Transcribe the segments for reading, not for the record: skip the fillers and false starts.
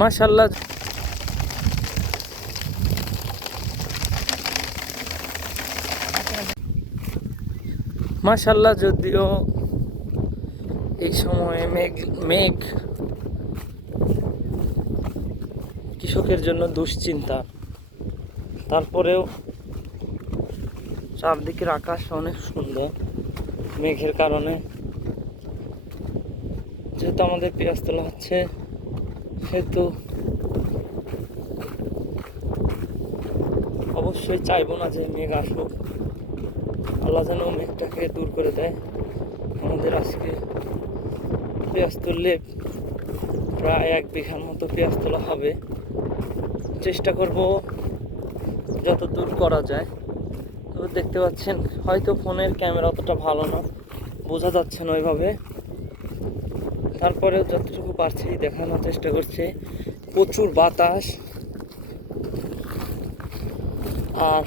মাশাআল্লাহ মাশাআল্লাহ। যদিও এই সময়ে মেঘ কৃষকের জন্য দুশ্চিন্তা, তারপরেও চারদিকের আকাশ অনেক সুন্দর মেঘের কারণে। যেহেতু আমাদের পেঁয়াজ তোলা হচ্ছে, সেহেতু অবশ্যই চাইবো না যে মেঘ আসুক। আল্লাহ যেন মেঘটাকে দূর করে দেয়। আমাদের আজকে পেঁয়াজ তুললে প্রায় 1 বিঘার মতো পেঁয়াজ তোলা হবে। চেষ্টা করব যত দূর করা যায়। তো দেখতে পাচ্ছেন হয়তো ফোনের ক্যামেরা অতটা ভালো না, বোঝা যাচ্ছে না ওইভাবে, তারপরেও যতটুকু পারছি দেখানোর চেষ্টা করছি। প্রচুর বাতাস আর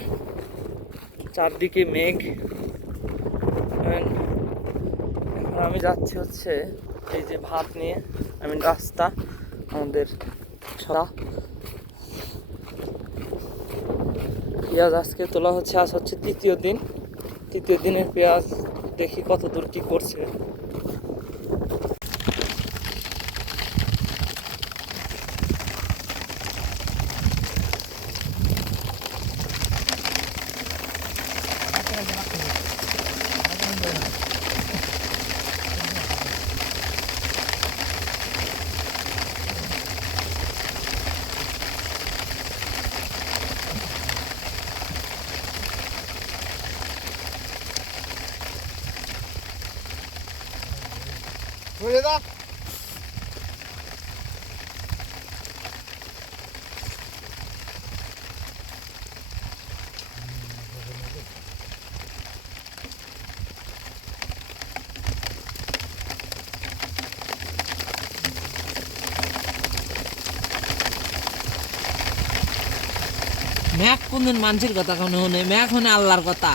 চারদিকে মেঘ। এখন আমি যাচ্ছি হচ্ছে এই যে ভাত নিয়ে, রাস্তা আমাদের ছড়া পেঁয়াজ আজকে তোলা হচ্ছে। আজ হচ্ছে তৃতীয় দিনের পেঁয়াজ। দেখি কত দূর কি করছে। ম্যাক কোনদিন মানুষের কথা কোনো শুনে, ম্যাক শুনে আল্লাহর কথা।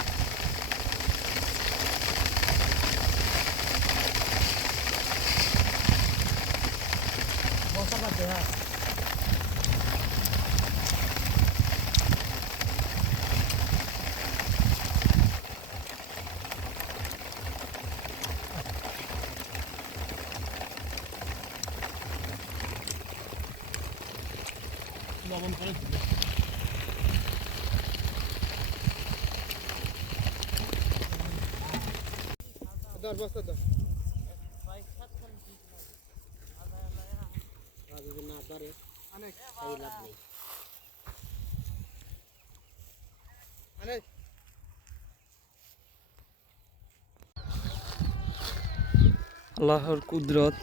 আল্লাহর কুদরত,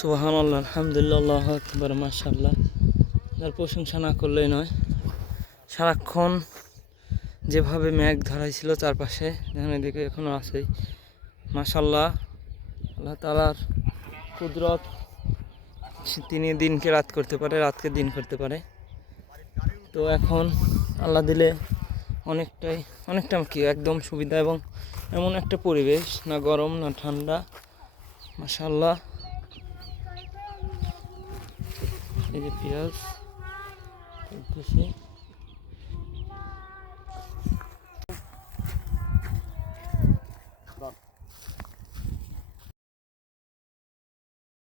সুবহানাল্লাহ, আলহামদুলিল্লাহ, আল্লাহু আকবার, মাশাআল্লাহ। যার প্রশংসা না করলেই নয়। সারাক্ষণ যেভাবে মেঘ ধরাইছিল চারপাশে, যেখানে দিকে এখনো আছেই। মাশাআল্লাহ, আল্লাহ তাআলার কুদরত। তিনি দিনকে রাত করতে পারে, রাতকে দিন করতে পারে। তো এখন আল্লাহ দিলে অনেকটা কি একদম সুবিধা, এবং এমন একটা পরিবেশ, না গরম না ঠান্ডা। মাশাআল্লাহ। এই যে পেঁয়াজ